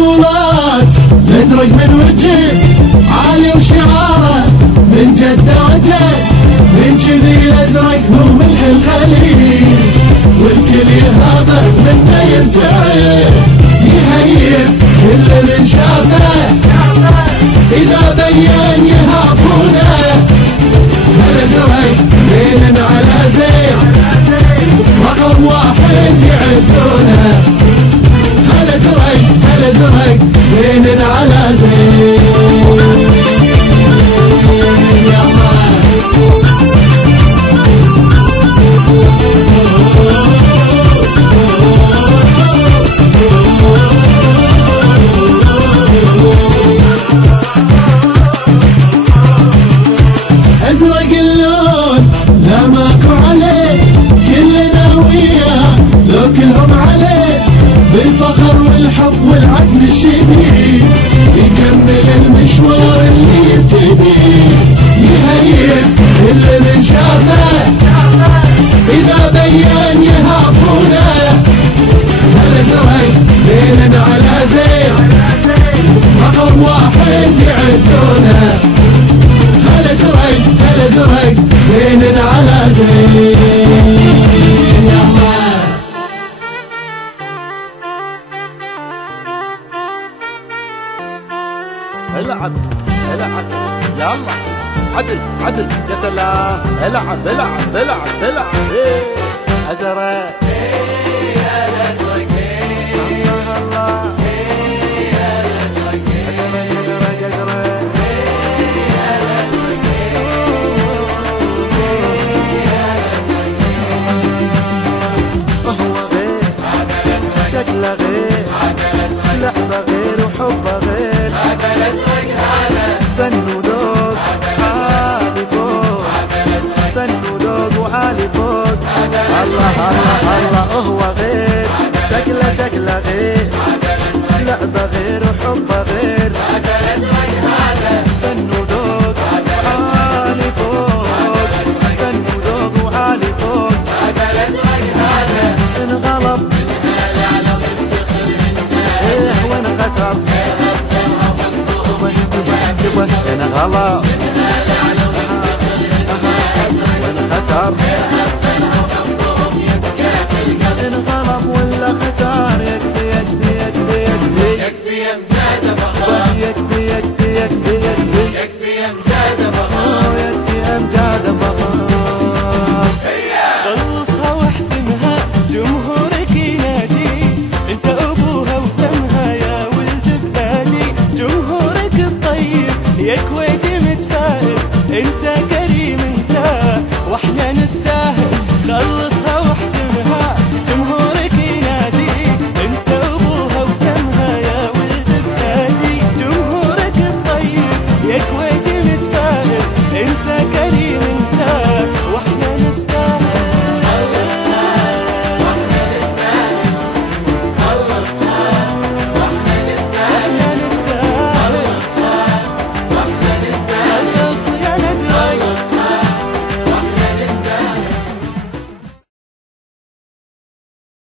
البطولات تزرق من وجه عالي وشعاره من جده وجه، من كذي الازرق هو ملح الخليج، والكل يهابه منه يرتعد، يهيب كل من شافه اذا بين يهابونه. الازرق زين على زين رقم واحد يعدونه، الازرق زين على زين. ازرق اللون لا ماكو عليه، كلنا وياه لو كلهم عليه، بالفخر والحب والعزم الشديد يكمل المشوار اللي يبتدي، يهيب كل من شافه اذا بين يهابونه. الازرق زين على زين رقم واحد يعدونه، الازرق زين على زين. العب العب يلا عدل عدل يا سلام، العب العب العب العب ازرق يا الازرق الله الله يا الازرق ازرق ازرق ازرق هو غير شكله غير لعبه غير وحبه غير، فن وذوق عالي فوق، فن وذوق وعالي فوق. الله الله الله هو غير شكله غير لعبه غير وحبه غير، فن وذوق عالي فوق، فن وذوق وعالي فوق. انغلب ايه وانخسر انغلب وانخسر، انغلب ولا خسار يكفي يكفي يكفي يكفي.